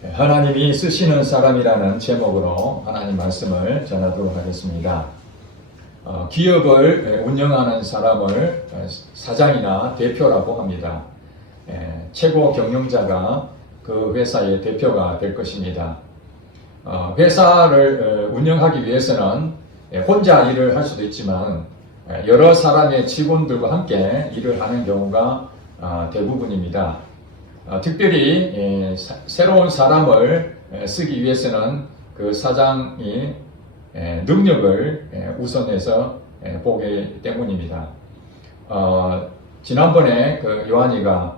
하나님이 쓰시는 사람이라는 제목으로 하나님 말씀을 전하도록 하겠습니다. 기업을 운영하는 사람을 사장이나 대표라고 합니다. 최고 경영자가 그 회사의 대표가 될 것입니다. 회사를 운영하기 위해서는 혼자 일을 할 수도 있지만 여러 사람의 직원들과 함께 일을 하는 경우가 대부분입니다. 특별히 새로운 사람을 쓰기 위해서는 그 사장이 능력을 우선해서 보기 때문입니다. 지난번에 그 요한이가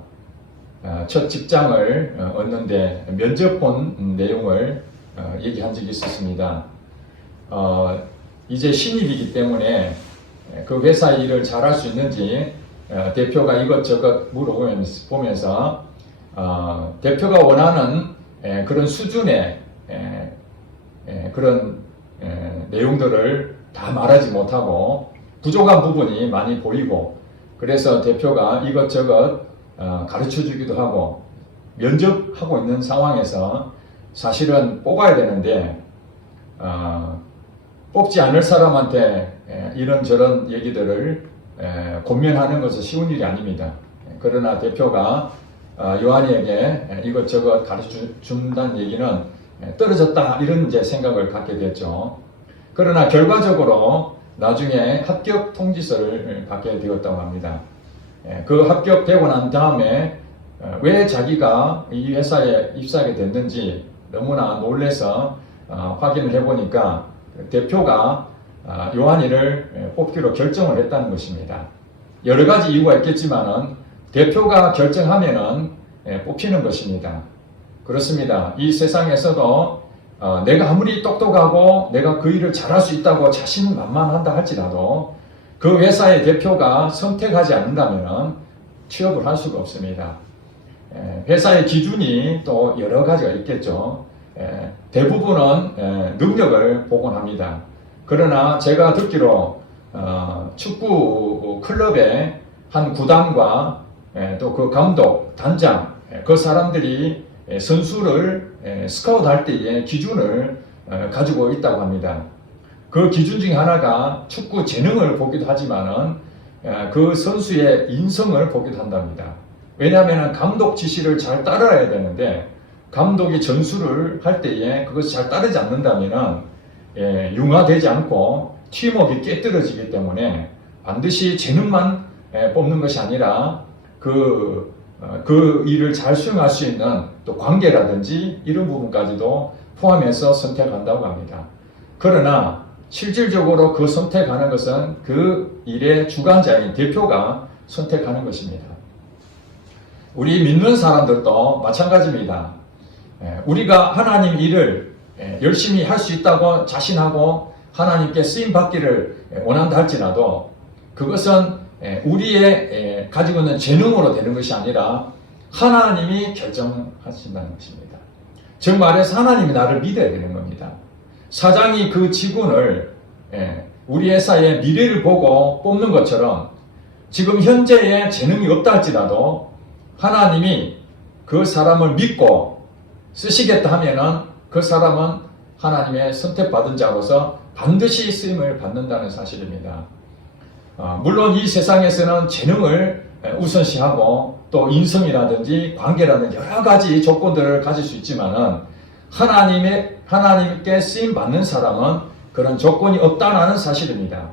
첫 직장을 얻는데 면접 본 내용을 얘기한 적이 있었습니다. 이제 신입이기 때문에 그 회사 일을 잘할 수 있는지 대표가 이것저것 물어보면서 대표가 원하는 그런 수준의 그런 내용들을 다 말하지 못하고 부족한 부분이 많이 보이고, 그래서 대표가 이것저것 가르쳐 주기도 하고 면접하고 있는 상황에서 사실은 뽑아야 되는데 뽑지 않을 사람한테 이런저런 얘기들을 권면하는 것은 쉬운 일이 아닙니다. 그러나 대표가 요한이에게 이것저것 가르쳐 준다는 얘기는 떨어졌다, 이런 이제 생각을 갖게 됐죠. 그러나 결과적으로 나중에 합격 통지서를 받게 되었다고 합니다. 그 합격되고 난 다음에 왜 자기가 이 회사에 입사하게 됐는지 너무나 놀라서 확인을 해보니까 대표가 요한이를 뽑기로 결정을 했다는 것입니다. 여러 가지 이유가 있겠지만은 대표가 결정하면은 뽑히는 것입니다. 그렇습니다. 이 세상에서도 내가 아무리 똑똑하고 내가 그 일을 잘할 수 있다고 자신만만한다 할지라도 그 회사의 대표가 선택하지 않는다면 취업을 할 수가 없습니다. 회사의 기준이 또 여러 가지가 있겠죠. 대부분은 능력을 보곤합니다. 그러나 제가 듣기로 축구 클럽의 한 구단과 또 그 감독, 단장, 그 사람들이 선수를 스카우트할 때의 기준을 가지고 있다고 합니다. 그 기준 중에 하나가 축구 재능을 보기도 하지만은 그 선수의 인성을 보기도 한답니다. 왜냐하면 감독 지시를 잘 따라야 되는데 감독이 전술을 할 때에 그것이 잘 따르지 않는다면은 융화되지 않고 팀워크가 깨뜨려지기 때문에 반드시 재능만 뽑는 것이 아니라 그 일을 잘 수행할 수 있는 또 관계라든지 이런 부분까지도 포함해서 선택한다고 합니다. 그러나 실질적으로 그 선택하는 것은 그 일의 주관자인 대표가 선택하는 것입니다. 우리 믿는 사람들도 마찬가지입니다. 우리가 하나님 일을 열심히 할 수 있다고 자신하고 하나님께 쓰임 받기를 원한다 할지라도 그것은 우리의 가지고 있는 재능으로 되는 것이 아니라 하나님이 결정하신다는 것입니다. 즉 말해서 하나님이 나를 믿어야 되는 겁니다. 사장이 그 직원을 우리 회사의 미래를 보고 뽑는 것처럼 지금 현재의 재능이 없다 할지라도 하나님이 그 사람을 믿고 쓰시겠다 하면은 그 사람은 하나님의 선택받은 자로서 반드시 쓰임을 받는다는 사실입니다. 물론 이 세상에서는 재능을 우선시하고 또 인성이라든지 관계라든지 여러 가지 조건들을 가질 수 있지만은 하나님께 쓰임 받는 사람은 그런 조건이 없다는 사실입니다.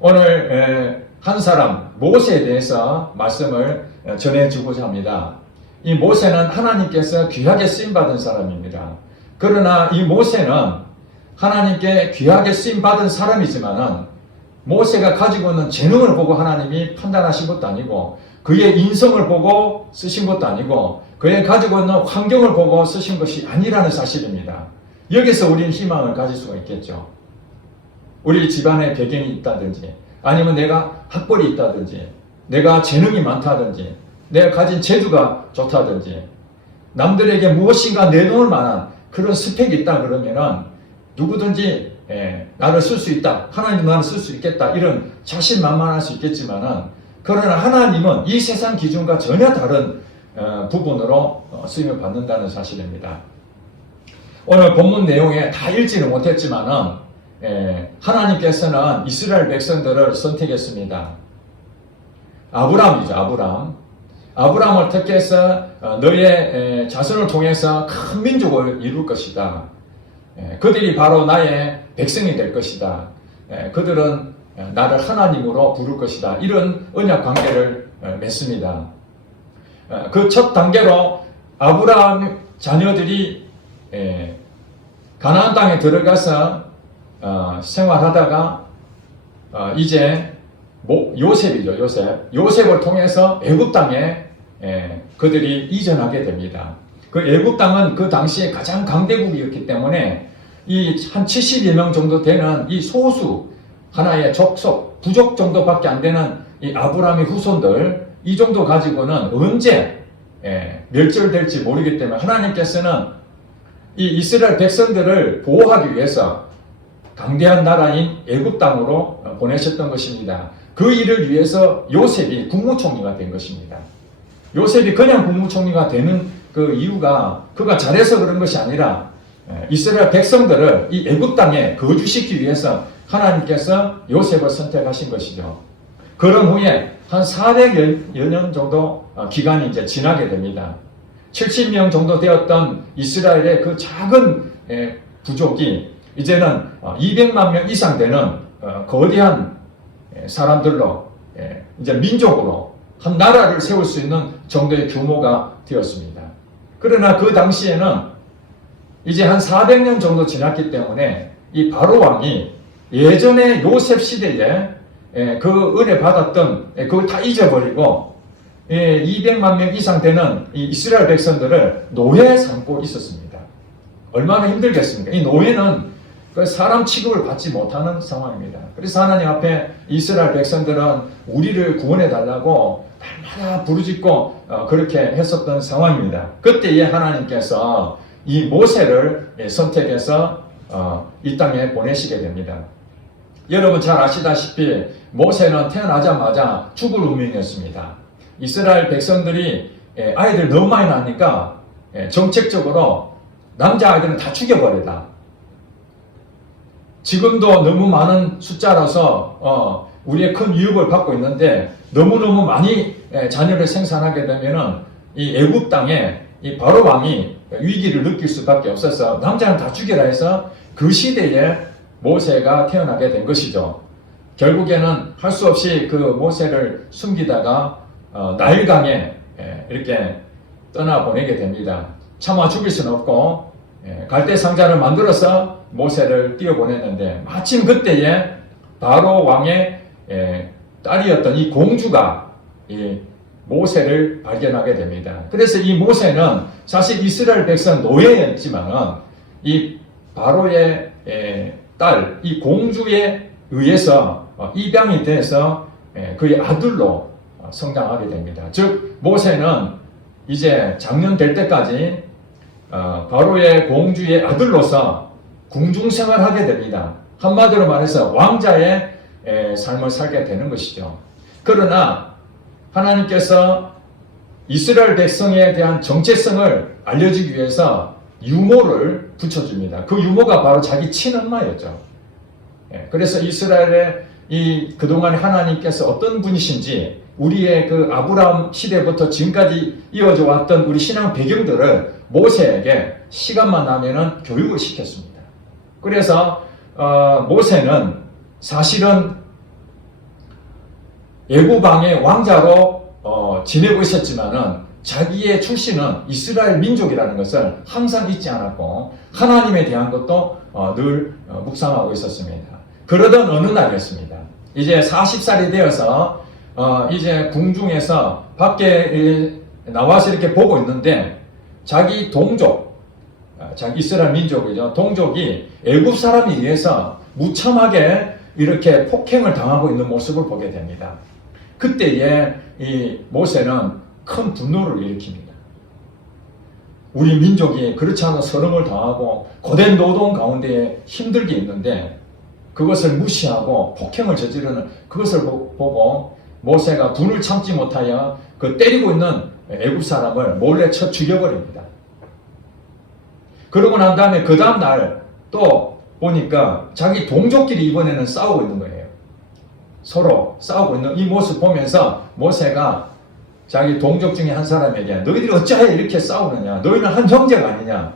오늘 한 사람 모세에 대해서 말씀을 전해주고자 합니다. 이 모세는 하나님께서 귀하게 쓰임 받은 사람입니다. 그러나 이 모세는 하나님께 귀하게 쓰임 받은 사람이지만은 모세가 가지고 있는 재능을 보고 하나님이 판단하신 것도 아니고 그의 인성을 보고 쓰신 것도 아니고 그의 가지고 있는 환경을 보고 쓰신 것이 아니라는 사실입니다. 여기서 우리는 희망을 가질 수가 있겠죠. 우리 집안에 배경이 있다든지 아니면 내가 학벌이 있다든지 내가 재능이 많다든지 내가 가진 재주가 좋다든지 남들에게 무엇인가 내놓을 만한 그런 스펙이 있다 그러면은 누구든지 나를 쓸 수 있다, 하나님도 나를 쓸 수 있겠다, 이런 자신만만할 수 있겠지만은 그러나 하나님은 이 세상 기준과 전혀 다른 부분으로 쓰임을 받는다는 사실입니다. 오늘 본문 내용에 다 읽지는 못했지만은 하나님께서는 이스라엘 백성들을 선택했습니다. 아브람이죠. 아브람을 택해서 너의 자손을 통해서 큰 민족을 이룰 것이다. 그들이 바로 나의 백성이 될 것이다. 그들은 나를 하나님으로 부를 것이다. 이런 언약 관계를 맺습니다. 그 첫 단계로 아브라함 자녀들이 가나안 땅에 들어가서 생활하다가 이제 요셉이죠. 요셉을 통해서 애굽 땅에 그들이 이전하게 됩니다. 그 애굽 땅은 그 당시에 가장 강대국이었기 때문에 이 한 70여 명 정도 되는 이 소수 하나의 족속 부족 정도밖에 안 되는 이 아브라함의 후손들 이 정도 가지고는 언제 멸절될지 모르기 때문에 하나님께서는 이 이스라엘 백성들을 보호하기 위해서 강대한 나라인 애굽 땅으로 보내셨던 것입니다. 그 일을 위해서 요셉이 국무총리가 된 것입니다. 요셉이 그냥 국무총리가 되는 그 이유가 그가 잘해서 그런 것이 아니라 이스라엘 백성들을 이 애굽 땅에 거주시키기 위해서 하나님께서 요셉을 선택하신 것이죠. 그런 후에 한 400여 년 정도 기간이 이제 지나게 됩니다. 70명 정도 되었던 이스라엘의 그 작은 부족이 이제는 200만 명 이상 되는 거대한 사람들로 이제 민족으로 한 나라를 세울 수 있는 정도의 규모가 되었습니다. 그러나 그 당시에는 이제 한 400년 정도 지났기 때문에 이 바로 왕이 예전에 요셉 시대에 그 은혜 받았던 그걸 다 잊어버리고 200만 명 이상 되는 이 이스라엘 백성들을 노예 삼고 있었습니다. 얼마나 힘들겠습니까? 이 노예는 그 사람 취급을 받지 못하는 상황입니다. 그래서 하나님 앞에 이스라엘 백성들은 우리를 구원해 달라고 날마다 부르짖고 그렇게 했었던 상황입니다. 그때에 하나님께서 이 모세를 선택해서 이 땅에 보내시게 됩니다. 여러분 잘 아시다시피 모세는 태어나자마자 죽을 운명이었습니다. 이스라엘 백성들이 아이들 너무 많이 낳으니까 정책적으로 남자아이들은 다 죽여버리다. 지금도 너무 많은 숫자라서 우리의 큰 위협을 받고 있는데 너무너무 많이 자녀를 생산하게 되면은 이 애굽 땅에 이 바로 왕이 위기를 느낄 수밖에 없어서 남자는 다 죽여라 해서 그 시대에 모세가 태어나게 된 것이죠. 결국에는 할 수 없이 그 모세를 숨기다가 나일강에 이렇게 떠나보내게 됩니다. 차마 죽일 수는 없고 갈대 상자를 만들어서 모세를 띄워보냈는데 마침 그때에 바로 왕의 딸이었던 이 공주가 이 모세를 발견하게 됩니다. 그래서 이 모세는 사실 이스라엘 백성 노예였지만은 이 바로의 딸, 이 공주에 의해서 입양이 돼서 그의 아들로 성장하게 됩니다. 즉 모세는 이제 장년 될 때까지 바로의 공주의 아들로서 궁중생활하게 됩니다. 한마디로 말해서 왕자의 삶을 살게 되는 것이죠. 그러나 하나님께서 이스라엘 백성에 대한 정체성을 알려주기 위해서 유모를 붙여줍니다. 그 유모가 바로 자기 친엄마였죠. 그래서 이스라엘의 그동안 하나님께서 어떤 분이신지 우리의 그 아브라함 시대부터 지금까지 이어져 왔던 우리 신앙 배경들을 모세에게 시간만 나면은 교육을 시켰습니다. 그래서 모세는 사실은 애굽 왕의 왕자로 지내고 있었지만은 자기의 출신은 이스라엘 민족이라는 것을 항상 잊지 않았고 하나님에 대한 것도 늘 묵상하고 있었습니다. 그러던 어느 날이었습니다. 이제 40살이 되어서 이제 궁중에서 밖에 나와서 이렇게 보고 있는데 자기 동족, 자기 이스라엘 민족이죠. 동족이 애굽 사람에 의해서 무참하게 이렇게 폭행을 당하고 있는 모습을 보게 됩니다. 그때에 이 모세는 큰 분노를 일으킵니다. 우리 민족이 그렇지 않아 서름을 당하고 고된 노동 가운데 힘들게 있는데 그것을 무시하고 폭행을 저지르는 그것을 보고 모세가 분을 참지 못하여 그 때리고 있는 애굽 사람을 몰래 쳐 죽여버립니다. 그러고 난 다음에 그 다음 날 또 보니까 자기 동족끼리 이번에는 싸우고 있는 거예요. 서로 싸우고 있는 이 모습 보면서 모세가 자기 동족 중에 한 사람에게 너희들이 어찌하여 이렇게 싸우느냐? 너희는 한 형제가 아니냐?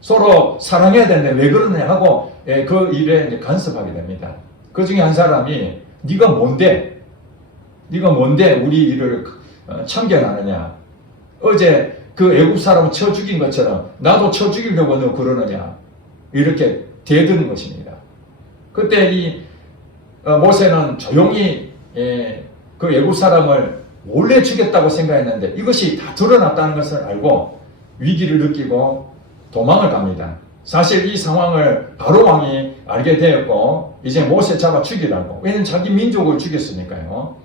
서로 사랑해야 되는데 왜 그러느냐 하고 그 일에 이제 간섭하게 됩니다. 그 중에 한 사람이 네가 뭔데? 네가 뭔데 우리 일을 참견하느냐? 어제 그 애굽 사람을 쳐 죽인 것처럼 나도 쳐 죽이려고 너 그러느냐? 이렇게 대드는 것입니다. 그때 이 모세는 조용히 그 애굽 사람을 몰래 죽였다고 생각했는데 이것이 다 드러났다는 것을 알고 위기를 느끼고 도망을 갑니다. 사실 이 상황을 바로 왕이 알게 되었고 이제 모세 잡아 죽이라고. 왜냐하면 자기 민족을 죽였으니까요.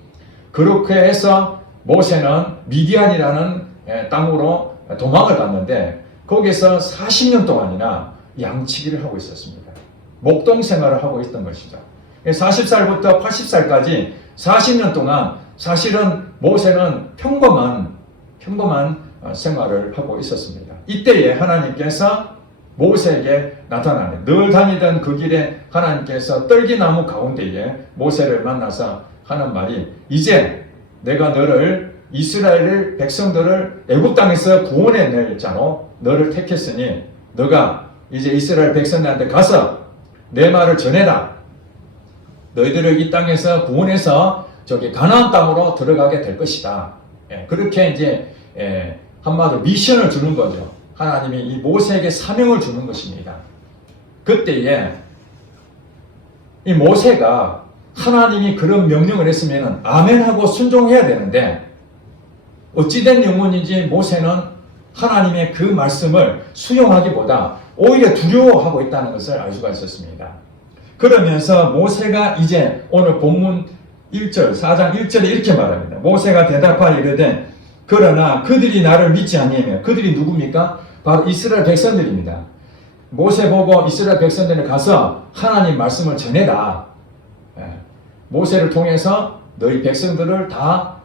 그렇게 해서 모세는 미디안이라는 땅으로 도망을 갔는데 거기서 40년 동안이나 양치기를 하고 있었습니다. 목동 생활을 하고 있던 것이죠. 40살부터 80살까지 40년 동안 사실은 모세는 평범한 생활을 하고 있었습니다. 이때에 하나님께서 모세에게 나타나는 늘 다니던 그 길에 하나님께서 떨기나무 가운데에 모세를 만나서 하는 말이 이제 내가 너를 이스라엘 백성들을 애굽 땅에서 구원해낼 자로 너를 택했으니 너가 이제 이스라엘 백성들한테 가서 내 말을 전해라. 너희들을 이 땅에서 구원해서 저기 가나안 땅으로 들어가게 될 것이다. 그렇게 이제 한마디로 미션을 주는 거죠. 하나님이 이 모세에게 사명을 주는 것입니다. 그때에 이 모세가 하나님이 그런 명령을 했으면 아멘하고 순종해야 되는데 어찌된 영혼인지 모세는 하나님의 그 말씀을 수용하기보다 오히려 두려워하고 있다는 것을 알 수가 있었습니다. 그러면서 모세가 이제 오늘 본문 1절, 4장 1절에 이렇게 말합니다. 모세가 대답하여 이르되 그러나 그들이 나를 믿지 아니하며 그들이 누굽니까? 바로 이스라엘 백성들입니다. 모세 보고 이스라엘 백성들을 가서 하나님 말씀을 전해라. 모세를 통해서 너희 백성들을 다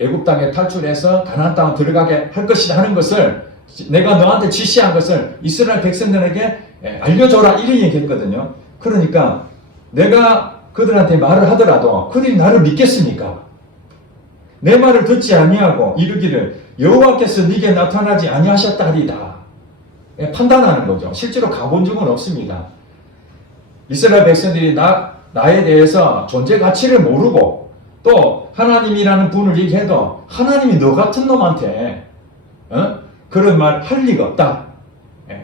애굽 땅에 탈출해서 가나안 땅에 들어가게 할 것이다 하는 것을 내가 너한테 지시한 것을 이스라엘 백성들에게 알려줘라 이런 얘기했거든요. 그러니까 내가 그들한테 말을 하더라도 그들이 나를 믿겠습니까? 내 말을 듣지 아니하고 이르기를 여호와께서 네게 나타나지 아니하셨다리다. 판단하는 거죠. 실제로 가본 적은 없습니다. 이스라엘 백성들이 나에 대해서 존재 가치를 모르고 또 하나님이라는 분을 얘기해도 하나님이 너 같은 놈한테 그런 말 할 리가 없다.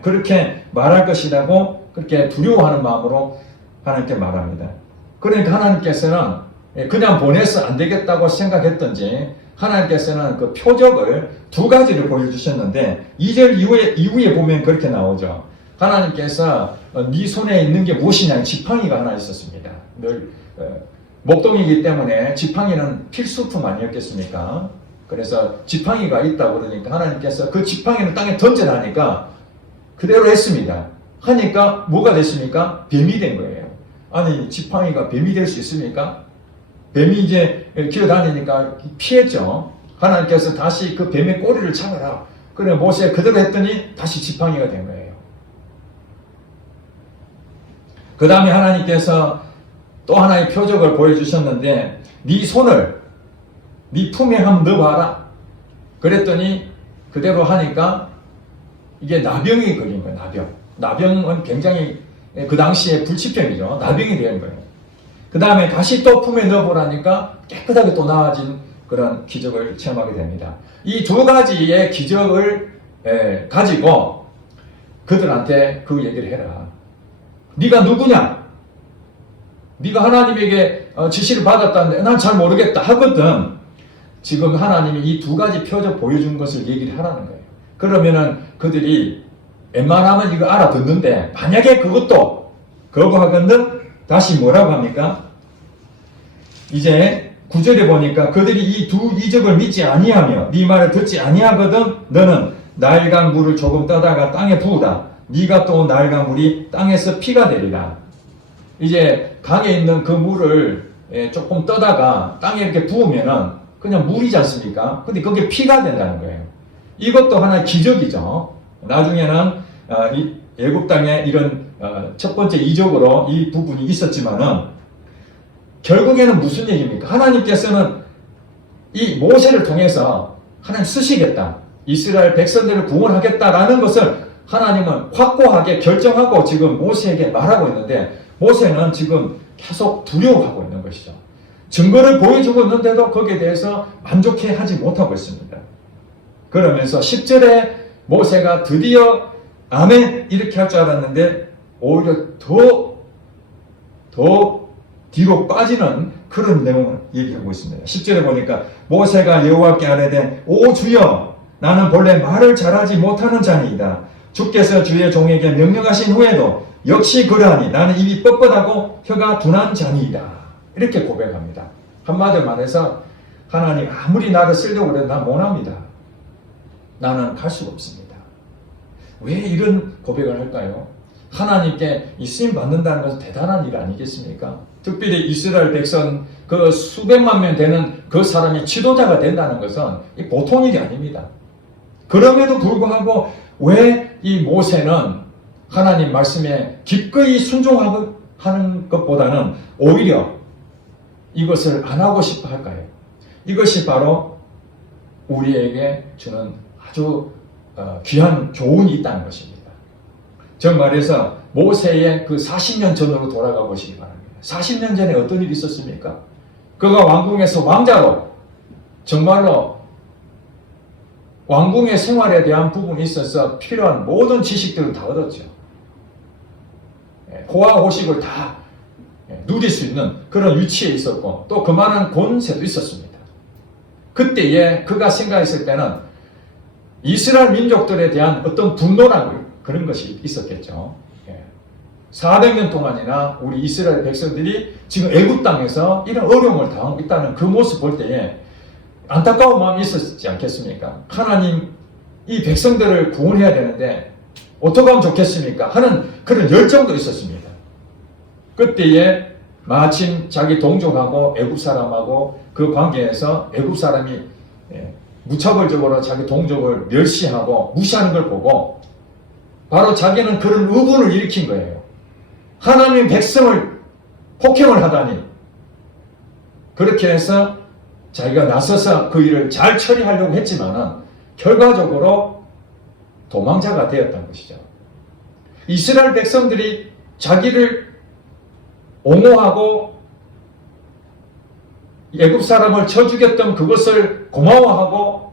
그렇게 말할 것이라고 그렇게 두려워하는 마음으로 하나님께 말합니다. 그러니까 하나님께서는 그냥 보내서 안 되겠다고 생각했던지 하나님께서는 그 표적을 두 가지를 보여주셨는데 2절 이후에 보면 그렇게 나오죠. 하나님께서 네 손에 있는 게 무엇이냐 지팡이가 하나 있었습니다. 늘 목동이기 때문에 지팡이는 필수품 아니었겠습니까? 그래서 지팡이가 있다고 그러니까 하나님께서 그 지팡이를 땅에 던져라니까 그대로 했습니다. 하니까 뭐가 됐습니까? 뱀이 된 거예요. 아니 지팡이가 뱀이 될 수 있습니까? 뱀이 이제 기어다니니까 피했죠. 하나님께서 다시 그 뱀의 꼬리를 잡아라. 그래 모세 그대로 했더니 다시 지팡이가 된 거예요. 그 다음에 하나님께서 또 하나의 표적을 보여주셨는데 네 손을 네 품에 한번 넣어봐라. 그랬더니 그대로 하니까 이게 나병이 걸린 거예요. 나병은 굉장히 그 당시에 불치병이죠. 나병이 되는 거예요. 그 다음에 다시 또 품에 넣어보라니까 깨끗하게 또 나아진 그런 기적을 체험하게 됩니다. 이 두 가지의 기적을 가지고 그들한테 그 얘기를 해라. 네가 누구냐? 네가 하나님에게 지시를 받았다는데 난 잘 모르겠다 하거든. 지금 하나님이 이 두 가지 표적 보여준 것을 얘기를 하라는 거예요. 그러면은 그들이 웬만하면 이거 알아듣는데 만약에 그것도 거부하거든 다시 뭐라고 합니까? 이제 9절에 보니까 그들이 이 두 이적을 믿지 아니하며 네 말을 듣지 아니하거든 너는 나일강 물을 조금 떠다가 땅에 부으라. 네가 또 나일강 물이 땅에서 피가 되리라. 이제 강에 있는 그 물을 조금 떠다가 땅에 이렇게 부으면은 그냥 물이지 않습니까? 근데 그게 피가 된다는 거예요. 이것도 하나의 기적이죠. 나중에는 이 애굽 땅에 이런 첫 번째 이적으로 이 부분이 있었지만은 결국에는 무슨 얘기입니까? 하나님께서는 이 모세를 통해서 하나님 쓰시겠다. 이스라엘 백성들을 구원하겠다라는 것을 하나님은 확고하게 결정하고 지금 모세에게 말하고 있는데 모세는 지금 계속 두려워하고 있는 것이죠. 증거를 보여주고 있는데도 거기에 대해서 만족해 하지 못하고 있습니다. 그러면서 10절에 모세가 드디어 아멘 이렇게 할 줄 알았는데 오히려 더 뒤로 빠지는 그런 내용을 얘기하고 있습니다. 10절에 보니까 모세가 여호와께 아뢰되 오 주여 나는 본래 말을 잘하지 못하는 자니이다. 주께서 주의 종에게 명령하신 후에도 역시 그러하니 나는 입이 뻣뻣하고 혀가 둔한 자니이다. 이렇게 고백합니다. 한마디로 말해서 하나님 아무리 나를 쓰려고 해도 난 못합니다. 나는 갈 수가 없습니다. 왜 이런 고백을 할까요? 하나님께 이 쓰임 받는다는 것은 대단한 일 아니겠습니까? 특별히 이스라엘 백성 그 수백만 명 되는 그 사람이 지도자가 된다는 것은 보통 일이 아닙니다. 그럼에도 불구하고 왜 이 모세는 하나님 말씀에 기꺼이 순종하는 것보다는 오히려 이것을 안 하고 싶어 할까요? 이것이 바로 우리에게 주는 아주 귀한 교훈이 있다는 것입니다. 정말해서 모세의 그 40년 전으로 돌아가 보시기 바랍니다. 40년 전에 어떤 일이 있었습니까? 그가 왕궁에서 왕자로 정말로 왕궁의 생활에 대한 부분이 있어서 필요한 모든 지식들을 다 얻었죠. 호화호식을 다 누릴 수 있는 그런 위치에 있었고 또 그만한 권세도 있었습니다. 그때에 그가 생각했을 때는 이스라엘 민족들에 대한 어떤 분노라는 그런 것이 있었겠죠. 400년 동안이나 우리 이스라엘 백성들이 지금 애굽 땅에서 이런 어려움을 당하고 있다는 그 모습 볼 때에 안타까운 마음이 있었지 않겠습니까? 하나님 이 백성들을 구원해야 되는데 어떻게 하면 좋겠습니까? 하는 그런 열정도 있었습니다. 그때에 마침 자기 동족하고 애굽 사람하고 그 관계에서 애굽 사람이 무차별적으로 자기 동족을 멸시하고 무시하는 걸 보고 바로 자기는 그런 의문을 일으킨 거예요. 하나님 백성을 폭행을 하다니. 그렇게 해서 자기가 나서서 그 일을 잘 처리하려고 했지만은 결과적으로 도망자가 되었던 것이죠. 이스라엘 백성들이 자기를 옹호하고 애굽 사람을 쳐 죽였던 그것을 고마워하고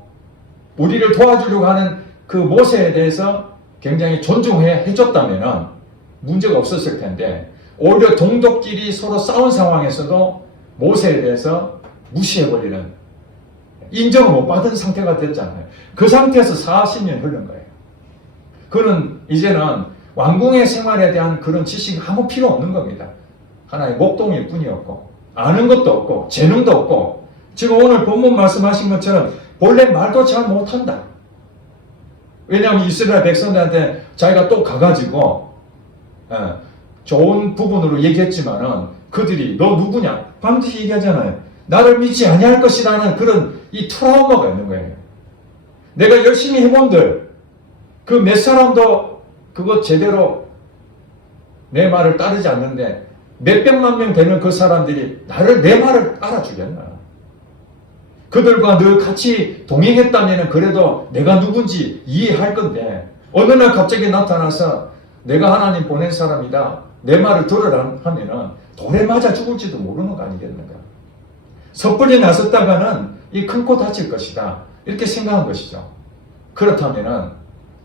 우리를 도와주려고 하는 그 모세에 대해서 굉장히 존중해 해줬다면 문제가 없었을 텐데 오히려 동족끼리 서로 싸운 상황에서도 모세에 대해서 무시해버리는 인정을 못 받은 상태가 됐잖아요. 그 상태에서 40년 흐른 거예요. 그는 이제는 왕궁의 생활에 대한 그런 지식이 아무 필요 없는 겁니다. 하나의 목동일 뿐이었고 아는 것도 없고 재능도 없고 지금 오늘 본문 말씀하신 것처럼 본래 말도 잘 못한다. 왜냐하면 이스라엘 백성들한테 자기가 또 가가지고 좋은 부분으로 얘기했지만은 그들이 너 누구냐? 반드시 얘기하잖아요. 나를 믿지 아니할 것이라는 그런 이 트라우마가 있는 거예요. 내가 열심히 해본들 그 몇 사람도 그거 제대로 내 말을 따르지 않는데 몇백만 명 되는 그 사람들이 내 말을 알아주겠나? 그들과 늘 같이 동행했다면 그래도 내가 누군지 이해할 건데 어느 날 갑자기 나타나서 내가 하나님 보낸 사람이다. 내 말을 들으라 하면은 돌에 맞아 죽을지도 모르는 거 아니겠는가? 섣불리 나섰다가는 이 큰 코 다칠 것이다. 이렇게 생각한 것이죠. 그렇다면은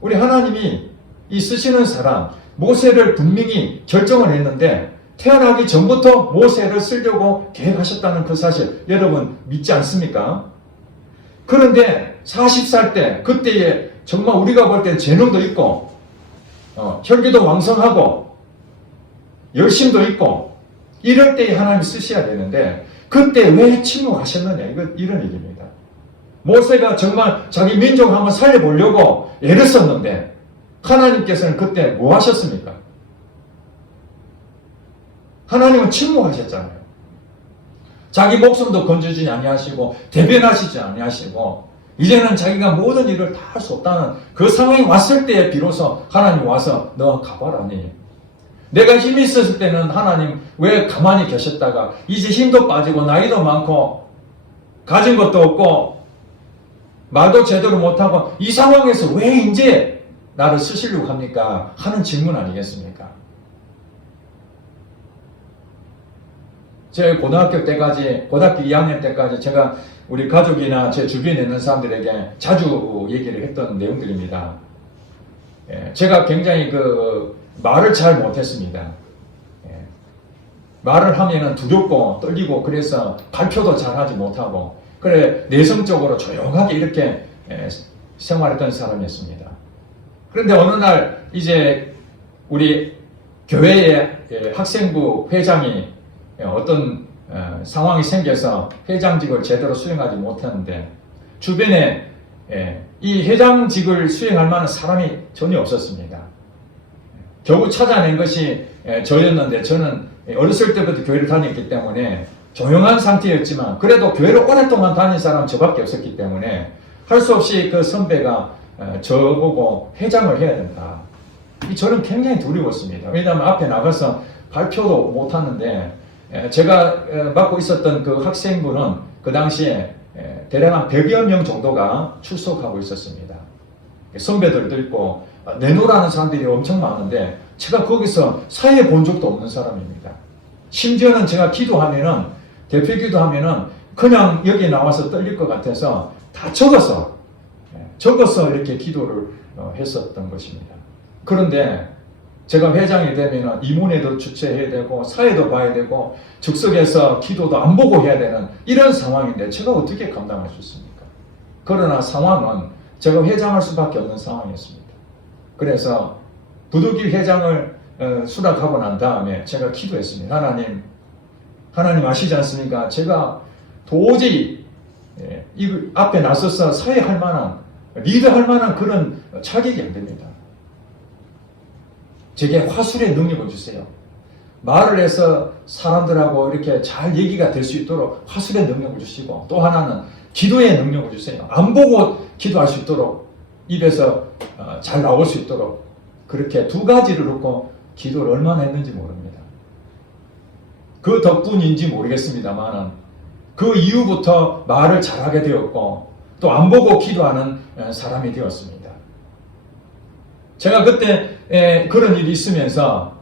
우리 하나님이 이 쓰시는 사람 모세를 분명히 결정을 했는데 태어나기 전부터 모세를 쓰려고 계획하셨다는 그 사실 여러분 믿지 않습니까? 그런데 40살 때 그때에 정말 우리가 볼 때 재능도 있고 혈기도 왕성하고 열심도 있고 이럴 때에 하나님이 쓰셔야 되는데 그때 왜 침묵하셨느냐 이런 얘기입니다. 모세가 정말 자기 민족을 한번 살려보려고 애를 썼는데 하나님께서는 그때 뭐 하셨습니까? 하나님은 침묵하셨잖아요. 자기 목숨도 건져주지 아니하시고 대변하시지 아니하시고 이제는 자기가 모든 일을 다 할 수 없다는 그 상황이 왔을 때에 비로소 하나님 와서 너 가봐라니. 내가 힘이 있었을 때는 하나님 왜 가만히 계셨다가 이제 힘도 빠지고 나이도 많고 가진 것도 없고 말도 제대로 못하고 이 상황에서 왜 이제 나를 쓰시려고 합니까? 하는 질문 아니겠습니까? 제 고등학교 2학년 때까지 제가 우리 가족이나 제 주변에 있는 사람들에게 자주 얘기를 했던 내용들입니다. 제가 굉장히 말을 잘 못했습니다. 말을 하면은 두렵고 떨리고 그래서 발표도 잘 하지 못하고 그래 내성적으로 조용하게 이렇게 생활했던 사람이었습니다. 그런데 어느 날 이제 우리 교회의 학생부 회장이 어떤 상황이 생겨서 회장직을 제대로 수행하지 못했는데 주변에 이 회장직을 수행할 만한 사람이 전혀 없었습니다. 겨우 찾아낸 것이 저였는데 저는 어렸을 때부터 교회를 다녔기 때문에 조용한 상태였지만 그래도 교회를 오랫동안 다닌 사람 저밖에 없었기 때문에 할 수 없이 그 선배가 저보고 회장을 해야 된다. 저는 굉장히 두려웠습니다. 왜냐하면 앞에 나가서 발표도 못하는데 제가 맡고 있었던 그 학생부는 그 당시에 대략 한 100여 명 정도가 출석하고 있었습니다. 선배들도 있고 내노라는 사람들이 엄청 많은데 제가 거기서 사회 본 적도 없는 사람입니다. 심지어는 제가 기도하면은 대표 기도하면은 그냥 여기 나와서 떨릴 것 같아서 다 적어서 이렇게 기도를 했었던 것입니다. 그런데 제가 회장이 되면 이문회도 주최해야 되고 사회도 봐야 되고 즉석에서 기도도 안 보고 해야 되는 이런 상황인데 제가 어떻게 감당할 수 있습니까? 그러나 상황은 제가 회장할 수밖에 없는 상황이었습니다. 그래서 부득이 회장을 수락하고 난 다음에 제가 기도했습니다. 하나님 아시지 않습니까? 제가 도저히 이 앞에 나서서 사회할 만한 리드할 만한 그런 자격이 안 됩니다. 제게 화술의 능력을 주세요. 말을 해서 사람들하고 이렇게 잘 얘기가 될 수 있도록 화술의 능력을 주시고 또 하나는 기도의 능력을 주세요. 안 보고 기도할 수 있도록 입에서 잘 나올 수 있도록 그렇게 두 가지를 놓고 기도를 얼마나 했는지 모릅니다. 그 덕분인지 모르겠습니다만 그 이후부터 말을 잘하게 되었고 또 안 보고 기도하는 사람이 되었습니다. 제가 그때 그런 일이 있으면서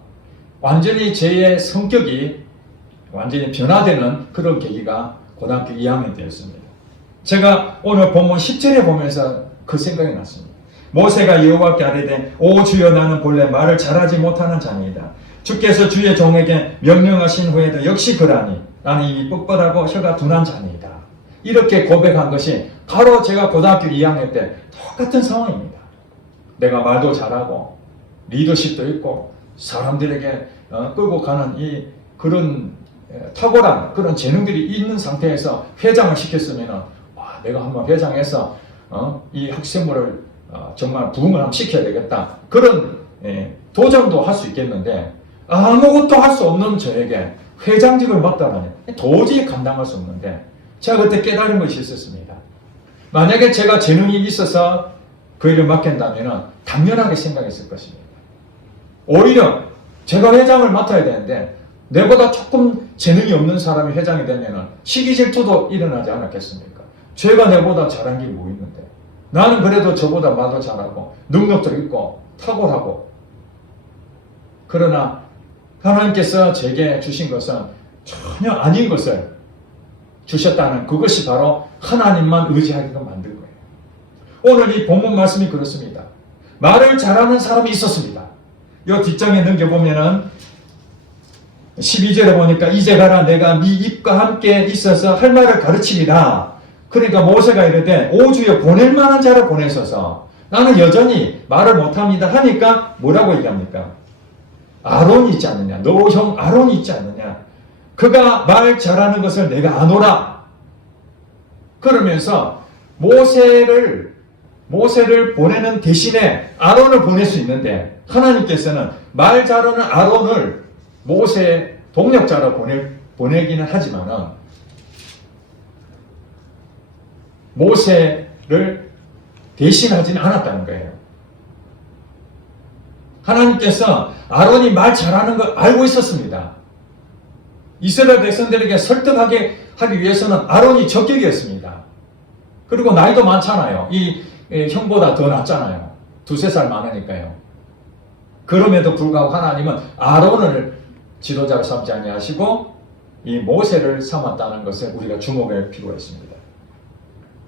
완전히 제 성격이 완전히 변화되는 그런 계기가 고등학교 2학년 때였습니다. 제가 오늘 본문 10절에 보면서 그 생각이 났습니다. 모세가 여호와께 아뢰되 오 주여 나는 본래 말을 잘하지 못하는 자니이다. 주께서 주의 종에게 명령하신 후에도 역시 그러하니 나는 이 뻣뻣하고 혀가 둔한 자니이다. 이렇게 고백한 것이 바로 제가 고등학교 2학년 때 똑같은 상황입니다. 내가 말도 잘하고 리더십도 있고 사람들에게 끌고 가는 이 그런 탁월한 그런 재능들이 있는 상태에서 회장을 시켰으면 내가 한번 회장해서 이 학생부를 정말 부흥을 한번 시켜야 되겠다. 그런 도전도 할 수 있겠는데 아무것도 할 수 없는 저에게 회장직을 맡다라니 도저히 감당할 수 없는데 제가 그때 깨달은 것이 있었습니다. 만약에 제가 재능이 있어서 그 일을 맡긴다면 당연하게 생각했을 것입니다. 오히려 제가 회장을 맡아야 되는데 내보다 조금 재능이 없는 사람이 회장이 되면 시기 질투도 일어나지 않았겠습니까? 제가 내보다 잘한 게 뭐 있는데 나는 그래도 저보다 말도 잘하고 능력도 있고 탁월하고 그러나 하나님께서 제게 주신 것은 전혀 아닌 것을 주셨다는 그것이 바로 하나님만 의지하게끔 만든 거예요. 오늘 이 본문 말씀이 그렇습니다. 말을 잘하는 사람이 있었습니다. 이 뒷장에 넘겨보면은 12절에 보니까 이제 가라 내가 네 입과 함께 있어서 할 말을 가르치리라. 그러니까 모세가 이르되 오 주여 보낼 만한 자를 보내소서. 나는 여전히 말을 못합니다 하니까 뭐라고 얘기합니까? 아론이 있지 않느냐? 너 형 아론이 있지 않느냐? 그가 말 잘하는 것을 내가 아노라. 그러면서 모세를 보내는 대신에 아론을 보낼 수 있는데 하나님께서는 말 잘하는 아론을 모세의 동력자로 보내기는 하지만은 모세를 대신하지는 않았다는 거예요. 하나님께서 아론이 말 잘하는 걸 알고 있었습니다. 이스라엘 백성들에게 설득하게 하기 위해서는 아론이 적격이었습니다. 그리고 나이도 많잖아요. 이 형보다 더 낫잖아요. 두세 살 많으니까요. 그럼에도 불구하고 하나님은 아론을 지도자로 삼지 아니하시고 이 모세를 삼았다는 것을 우리가 주목할 필요가 있습니다.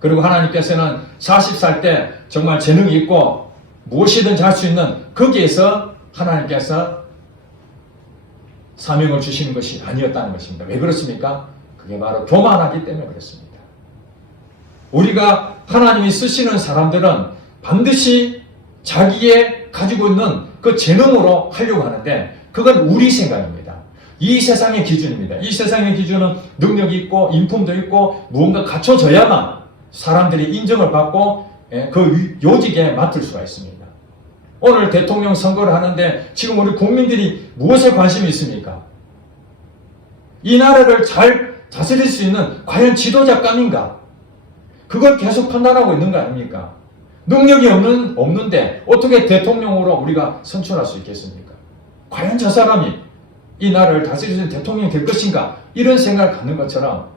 그리고 하나님께서는 40살 때 정말 재능이 있고 무엇이든지 할 수 있는 거기에서 하나님께서 사명을 주시는 것이 아니었다는 것입니다. 왜 그렇습니까? 그게 바로 교만하기 때문에 그렇습니다. 우리가 하나님이 쓰시는 사람들은 반드시 자기의 가지고 있는 그 재능으로 하려고 하는데 그건 우리 생각입니다. 이 세상의 기준입니다. 이 세상의 기준은 능력이 있고 인품도 있고 무언가 갖춰져야만 사람들이 인정을 받고 그 요직에 맡을 수가 있습니다. 오늘 대통령 선거를 하는데 지금 우리 국민들이 무엇에 관심이 있습니까? 이 나라를 잘 다스릴 수 있는 과연 지도자감인가? 그걸 계속 판단하고 있는 거 아닙니까? 능력이 없는데 어떻게 대통령으로 우리가 선출할 수 있겠습니까? 과연 저 사람이 이 나라를 다스릴 수 있는 대통령이 될 것인가? 이런 생각을 갖는 것처럼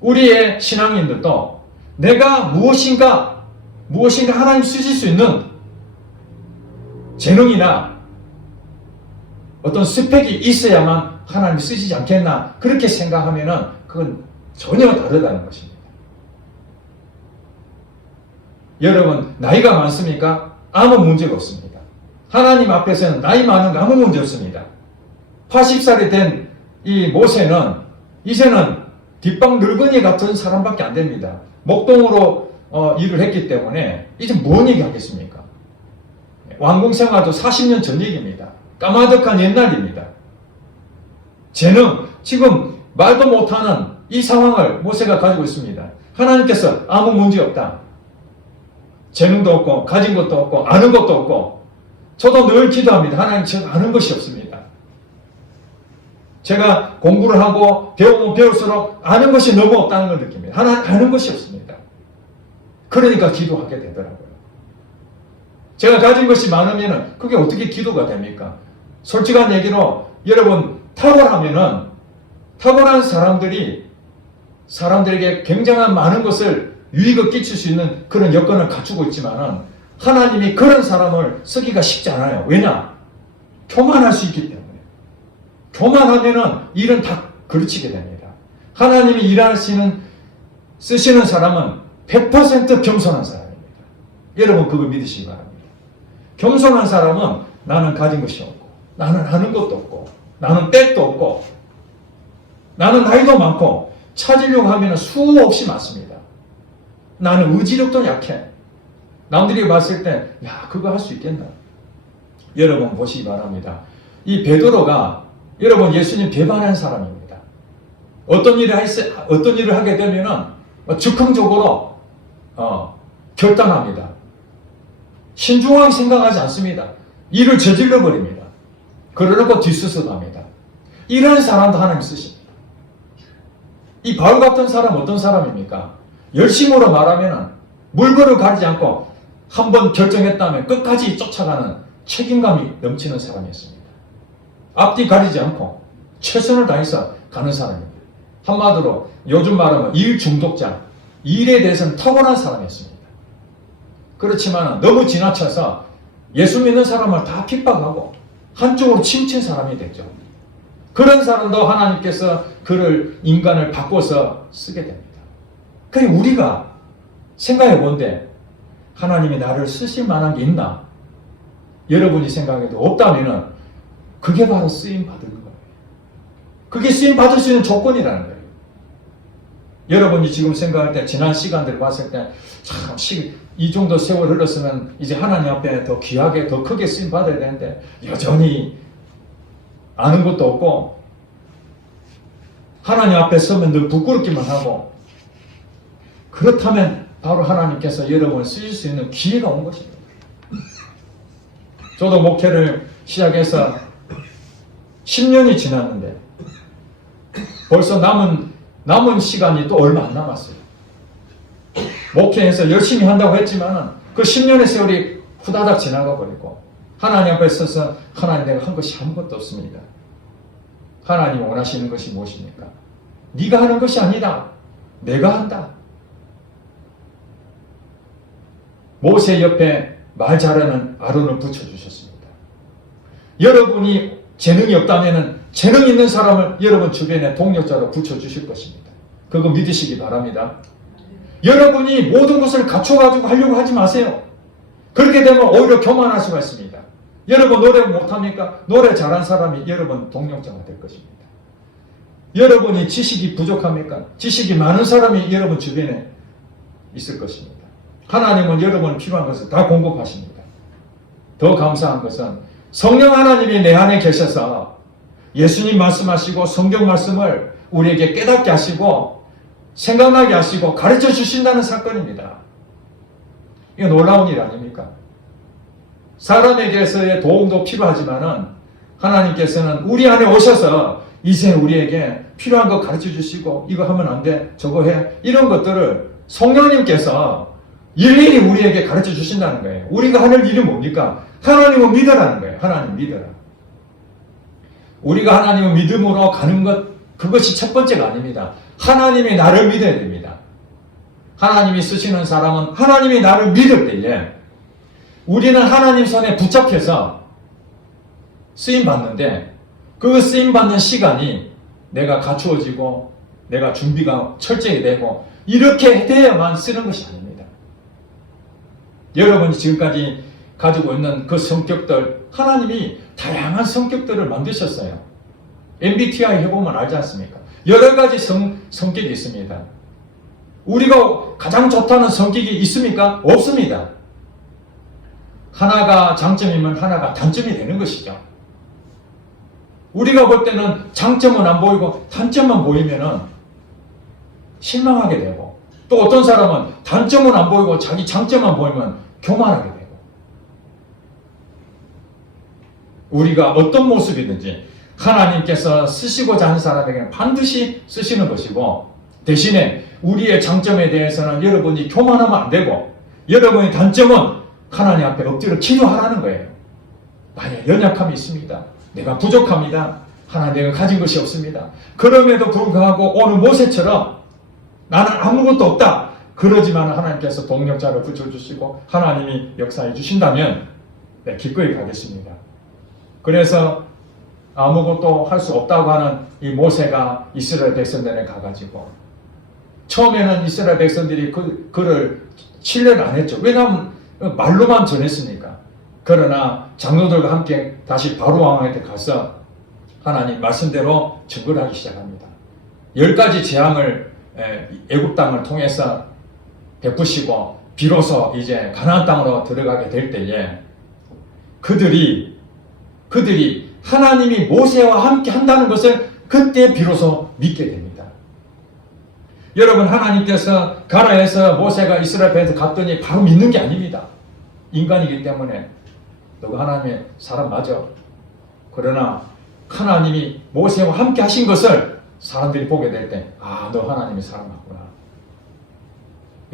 우리의 신앙인들도 내가 무엇인가 하나님 쓰실 수 있는 재능이나 어떤 스펙이 있어야만 하나님 쓰시지 않겠나 그렇게 생각하면은 그건 전혀 다르다는 것입니다. 여러분 나이가 많습니까? 아무 문제가 없습니다. 하나님 앞에서는 나이 많은 거 아무 문제 없습니다. 80살이 된 이 모세는 이제는 뒷방 늙은이 같은 사람밖에 안 됩니다. 목동으로 일을 했기 때문에 이제 뭔 얘기 하겠습니까? 왕궁생활도 40년 전 얘기입니다. 까마득한 옛날입니다. 재능, 지금 말도 못하는 이 상황을 모세가 가지고 있습니다. 하나님께서 아무 문제 없다. 재능도 없고 가진 것도 없고 아는 것도 없고 저도 늘 기도합니다. 하나님 제가 아는 것이 없습니다. 제가 공부를 하고 배우면 배울수록 아는 것이 너무 없다는 걸 느낍니다. 하나님 아는 것이 없습니다. 그러니까 기도하게 되더라고요. 제가 가진 것이 많으면 그게 어떻게 기도가 됩니까? 솔직한 얘기로 여러분 탁월하면은 탁월한 사람들에게 굉장한 많은 것을 유익을 끼칠 수 있는 그런 여건을 갖추고 있지만은 하나님이 그런 사람을 쓰기가 쉽지 않아요. 왜냐? 교만할 수 있기 때문에. 교만하면은 일은 다 그르치게 됩니다. 하나님이 쓰시는 사람은 100% 겸손한 사람입니다. 여러분 그거 믿으시기 바랍니다. 겸손한 사람은 나는 가진 것이 없고 나는 아는 것도 없고 나는 빽도 없고 나는 나이도 많고 찾으려고 하면 수없이 많습니다. 나는 의지력도 약해. 남들이 봤을 때 야 그거 할 수 있겠나? 여러분 보시기 바랍니다. 이 베드로가 여러분 예수님 배반한 사람입니다. 어떤 일을 하게 되면은 즉흥적으로 결단합니다. 신중하게 생각하지 않습니다. 일을 저질러 버립니다. 그러놓고 뒷수습합니다. 이런 사람도 하나님 쓰십니다. 이 바울 같은 사람 어떤 사람입니까? 열심으로 말하면은 물건을 가리지 않고 한번 결정했다면 끝까지 쫓아가는 책임감이 넘치는 사람이었습니다. 앞뒤 가리지 않고 최선을 다해서 가는 사람입니다. 한마디로 요즘 말하면 일 중독자, 일에 대해서는 탁월한 사람이었습니다. 그렇지만 너무 지나쳐서 예수 믿는 사람을 다 핍박하고 한쪽으로 치우친 사람이 됐죠. 그런 사람도 하나님께서 그를 인간을 바꿔서 쓰게 됩니다. 그러니 우리가 생각해 본데 하나님이 나를 쓰실 만한 게 있나? 여러분이 생각해도 없다면은 그게 바로 쓰임 받는 거예요. 그게 쓰임 받을 수 있는 조건이라는 거예요. 여러분이 지금 생각할 때 지난 시간들 봤을 때 참 이 정도 세월 흘렀으면 이제 하나님 앞에 더 귀하게 더 크게 쓰임 받아야 되는데 여전히 아는 것도 없고 하나님 앞에 서면 늘 부끄럽기만 하고 그렇다면 바로 하나님께서 여러분을 쓰실 수 있는 기회가 온 것입니다. 저도 목회를 시작해서 10년이 지났는데 벌써 남은 시간이 또 얼마 안 남았어요. 목회에서 열심히 한다고 했지만 그 10년의 세월이 후다닥 지나가 버리고 하나님 앞에 서서 하나님 내가 한 것이 아무것도 없습니다. 하나님 원하시는 것이 무엇입니까? 네가 하는 것이 아니다. 내가 한다. 모세 옆에 말 잘하는 아론을 붙여주셨습니다. 여러분이 재능이 없다면 재능 있는 사람을 여러분 주변에 동력자로 붙여주실 것입니다. 그거 믿으시기 바랍니다. 여러분이 모든 것을 갖춰가지고 하려고 하지 마세요. 그렇게 되면 오히려 교만할 수가 있습니다. 여러분 노래 못합니까? 노래 잘한 사람이 여러분 동력자가 될 것입니다. 여러분이 지식이 부족합니까? 지식이 많은 사람이 여러분 주변에 있을 것입니다. 하나님은 여러분 필요한 것을 다 공급하십니다. 더 감사한 것은 성령 하나님이 내 안에 계셔서 예수님 말씀하시고 성경 말씀을 우리에게 깨닫게 하시고 생각나게 하시고 가르쳐 주신다는 사건입니다. 이거 놀라운 일 아닙니까? 사람에게서의 도움도 필요하지만은 하나님께서는 우리 안에 오셔서 이제 우리에게 필요한 거 가르쳐 주시고 이거 하면 안 돼, 저거 해, 이런 것들을 성령님께서 일일이 우리에게 가르쳐 주신다는 거예요. 우리가 하는 일이 뭡니까? 하나님을 믿으라는 거예요. 하나님 믿어라. 우리가 하나님을 믿음으로 가는 것, 그것이 첫 번째가 아닙니다. 하나님이 나를 믿어야 됩니다. 하나님이 쓰시는 사람은 하나님이 나를 믿을 때에 우리는 하나님 손에 붙잡혀서 쓰임받는데 그 쓰임받는 시간이 내가 갖추어지고 내가 준비가 철저히 되고 이렇게 돼야만 쓰는 것이 아닙니다. 여러분이 지금까지 가지고 있는 그 성격들, 하나님이 다양한 성격들을 만드셨어요. MBTI 해보면 알지 않습니까? 여러 가지 성격이 있습니다. 우리가 가장 좋다는 성격이 있습니까? 없습니다. 하나가 장점이면 하나가 단점이 되는 것이죠. 우리가 볼 때는 장점은 안 보이고 단점만 보이면은 실망하게 되고, 또 어떤 사람은 단점은 안 보이고 자기 장점만 보이면 교만하게 되고, 우리가 어떤 모습이든지 하나님께서 쓰시고자 하는 사람에게는 반드시 쓰시는 것이고, 대신에 우리의 장점에 대해서는 여러분이 교만하면 안 되고, 여러분의 단점은 하나님 앞에 엎드려 기도하라는 거예요. 만약 연약함이 있습니다. 내가 부족합니다. 하나님 내가 가진 것이 없습니다. 그럼에도 불구하고 오늘 모세처럼 나는 아무것도 없다. 그러지만 하나님께서 동력자를 붙여주시고 하나님이 역사해 주신다면 기꺼이 가겠습니다. 그래서 아무것도 할 수 없다고 하는 이 모세가 이스라엘 백성들에 가가지고, 처음에는 이스라엘 백성들이 그를 신뢰를 안 했죠. 왜냐하면 말로만 전했으니까. 그러나 장로들과 함께 다시 바로 왕한테 가서 하나님 말씀대로 증거를 하기 시작합니다. 10가지 재앙을 애굽 땅을 통해서 베푸시고 비로소 이제 가나안 땅으로 들어가게 될 때에 그들이 하나님이 모세와 함께 한다는 것을 그때 비로소 믿게 됩니다. 여러분, 하나님께서 가라 해서 모세가 이스라엘 배에서 갔더니 바로 믿는 게 아닙니다. 인간이기 때문에 너가 하나님의 사람 맞아. 그러나 하나님이 모세와 함께 하신 것을 사람들이 보게 될 때, 아, 너 하나님의 사람 맞구나.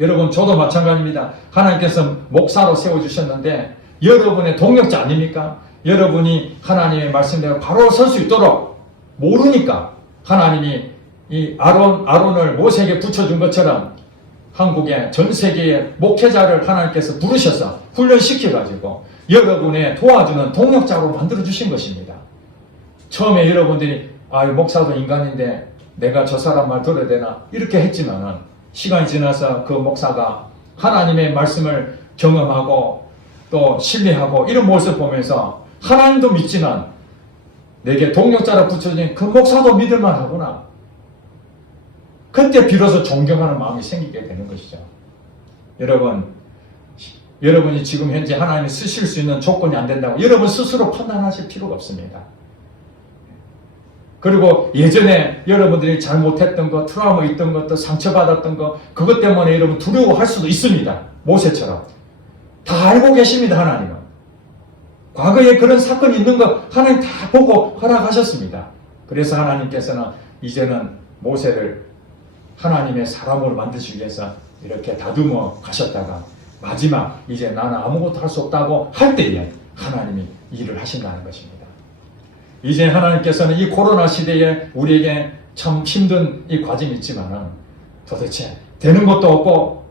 여러분, 저도 마찬가지입니다. 하나님께서 목사로 세워주셨는데 여러분의 동력자 아닙니까? 여러분이 하나님의 말씀대로 바로 설 수 있도록 모르니까 하나님이 이 아론을 모세에게 붙여준 것처럼 한국의 전 세계의 목회자를 하나님께서 부르셔서 훈련시켜가지고 여러분의 도와주는 동력자로 만들어주신 것입니다. 처음에 여러분들이 이 목사도 인간인데 내가 저 사람 말 들어야 되나 이렇게 했지만은 시간이 지나서 그 목사가 하나님의 말씀을 경험하고 또 신뢰하고 이런 모습을 보면서 하나님도 믿지만 내게 동력자로 붙여진 그 목사도 믿을만 하구나. 그때 비로소 존경하는 마음이 생기게 되는 것이죠. 여러분이 지금 현재 하나님이 쓰실 수 있는 조건이 안 된다고 여러분 스스로 판단하실 필요가 없습니다. 그리고 예전에 여러분들이 잘못했던 것, 트라우마 있던 것도 상처받았던 것, 그것 때문에 여러분 두려워할 수도 있습니다. 모세처럼. 다 알고 계십니다, 하나님은. 과거에 그런 사건이 있는 거 하나님 다 보고 허락하셨습니다. 그래서 하나님께서는 이제는 모세를 하나님의 사람으로 만드시기 위해서 이렇게 다듬어 가셨다가 마지막 이제 나는 아무것도 할 수 없다고 할 때에 하나님이 일을 하신다는 것입니다. 이제 하나님께서는 이 코로나 시대에 우리에게 참 힘든 이 과정이 있지만은 도대체 되는 것도 없고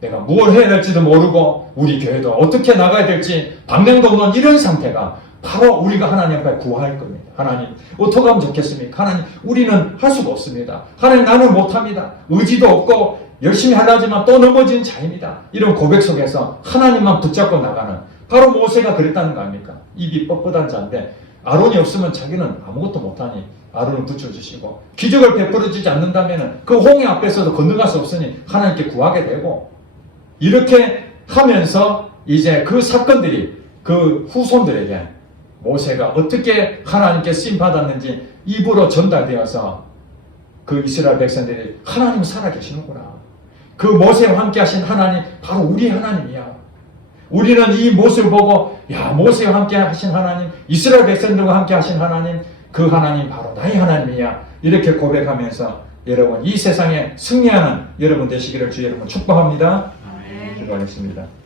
내가 무엇을 해야 될지도 모르고 우리 교회도 어떻게 나가야 될지 방향도 없는 이런 상태가 바로 우리가 하나님 앞에 구할 겁니다. 하나님 어떻게 하면 좋겠습니까? 하나님 우리는 할 수가 없습니다. 하나님 나는 못합니다. 의지도 없고 열심히 하려지만 또 넘어진 자입니다. 이런 고백 속에서 하나님만 붙잡고 나가는 바로 모세가 그랬다는 거 아닙니까? 입이 뻣뻣한 자인데 아론이 없으면 자기는 아무것도 못하니 아론을 붙여주시고 기적을 베풀어주지 않는다면 그 홍해 앞에서도 건너갈 수 없으니 하나님께 구하게 되고 이렇게 하면서 이제 그 사건들이 그 후손들에게 모세가 어떻게 하나님께 쓰임받았는지 입으로 전달되어서 그 이스라엘 백성들이 하나님 살아계시는구나. 그 모세와 함께 하신 하나님 바로 우리 하나님이야. 우리는 이 모습을 보고 야 모세와 함께 하신 하나님 이스라엘 백성들과 함께 하신 하나님 그 하나님 바로 나의 하나님이야. 이렇게 고백하면서 여러분 이 세상에 승리하는 여러분 되시기를 주 여러분 축복합니다. 기도하겠습니다.